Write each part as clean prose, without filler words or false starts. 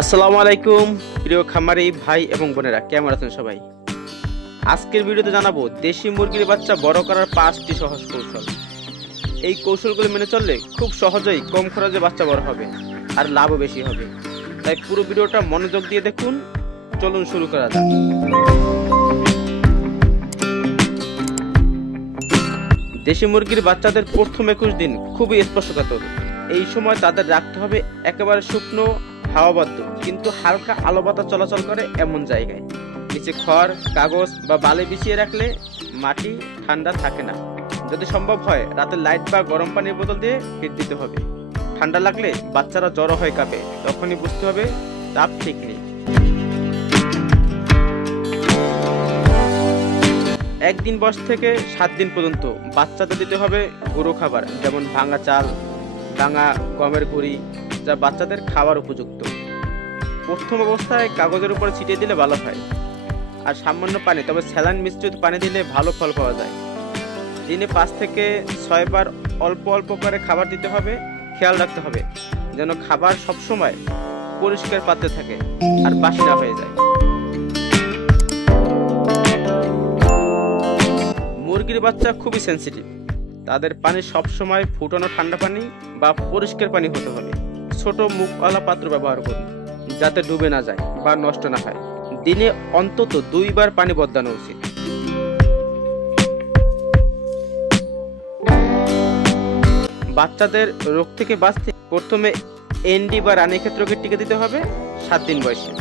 আসসালামু আলাইকুম প্রিয় খামারি ভাই এবং বোনেরা, কেমন আছেন সবাই? আজকের ভিডিওতে জানাবো দেশি মুরগির বাচ্চা বড় করার 5টি সহজ কৌশল। এই কৌশলগুলো মেনে চললে খুব সহজেই কম খরচে বাচ্চা বড় হবে আর লাভও বেশি হবে। তাই পুরো ভিডিওটা মনোযোগ দিয়ে দেখুন। চলুন শুরু করা যাক। দেশি মুরগির বাচ্চাদের প্রথম 21 দিন খুবই স্পর্শকাতর। এই সময় তাদের রাখতে হবে একেবারে শুকনো হাওয়াবদ্ধ কিন্তু হালকা আলো বাতাস চলাচল করে এমন জায়গায়। নিচে খড়, কাগজ বা বালি বিছিয়ে রাখলে মাটি ঠান্ডা থাকে না। যদি সম্ভব হয় রাতে লাইট বা গরম পানির বোতল দিয়ে হিট দিতে হবে। ঠান্ডা লাগলে বাচ্চারা জড়ো হয়ে কাঁপে, তখনই বুঝতে হবে তাপ ঠিক নেই। একদিন বয়স থেকে 7 দিন পর্যন্ত বাচ্চাদের দিতে হবে গুঁড়ো খাবার, যেমন ভাঙা চাল, ভাঙা গমের গুঁড়ি, যা বাচ্চাদের খাওয়ার উপযুক্ত। প্রথম অবস্থায় কাগজের উপর ছিটিয়ে দিলে ভালো হয়। আর সামান্য পানি, তবে স্যালাইন মিশ্রিত পানি দিলে ভালো ফল পাওয়া যায়। দিনে 5 থেকে 6 বার অল্প অল্প করে খাবার দিতে হবে। খেয়াল রাখতে হবে যেন খাবার সবসময় পরিষ্কার পাত্রে থাকে আর বাসি না হয়ে যায়। মুরগির বাচ্চা খুবই সেনসিটিভ। তাদের পানি সবসময় ফুটানো ঠান্ডা পানি বা পরিষ্কার পানি হতে হবে। ছোট মুখওয়ালা পাত্র ব্যবহার করুন যাতে ডুবে না যায় বা নষ্ট না হয়। দিনে অন্তত 2 বার পানি বদলানো উচিত। বাচ্চাদের রোগ থেকে বাঁচতে প্রথমে এনডি বা রানীক্ষেত্রকে টিকা দিতে হবে 7 দিন বয়সে।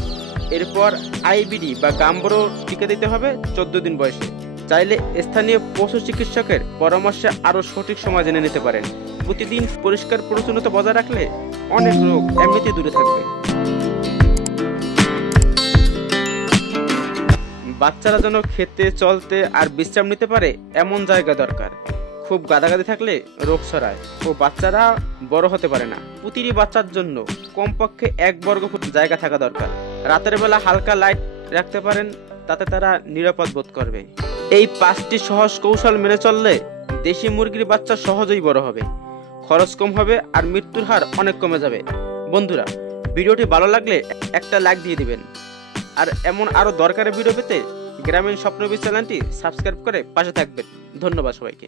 এরপর আইবিডি বা গাম্বরো টিকা দিতে হবে 14 দিন বয়সে। চাইলে স্থানীয় পশু চিকিৎসকের পরামর্শে আরো সঠিক সময় জেনে নিতে পারেন। প্রতিদিন পরিষ্কার পরিচ্ছন্নতা বজায় রাখলে অনেক রোগ এমনিতে দূরে থাকবে। বাচ্চারা যেন খেতে, চলতে আর বিশ্রাম নিতে পারে এমন জায়গা দরকার। খুব গাদাগাদি থাকলে রোগ ছড়ায় ও বাচ্চারা বড় হতে পারে না। প্রতিটি বাচ্চার জন্য কমপক্ষে 1 বর্গফুট জায়গা থাকা দরকার। রাতের বেলা হালকা লাইট রাখতে পারেন, তাতে তারা নিরাপদ বোধ করবে। এই 5টি সহজ কৌশল মেনে চললে দেশি মুরগির বাচ্চা সহজেই বড় হবে, খরচ কম হবে আর মৃত্যুর হার অনেক কমে যাবে। বন্ধুরা, ভিডিওটি ভালো লাগলে একটা লাইক দিয়ে দিবেন। আর এমন আরো দরকারি ভিডিও পেতে গ্রামীণ স্বপ্নবীজ চ্যানেলটি সাবস্ক্রাইব করে পাশে থাকবেন। ধন্যবাদ সবাইকে।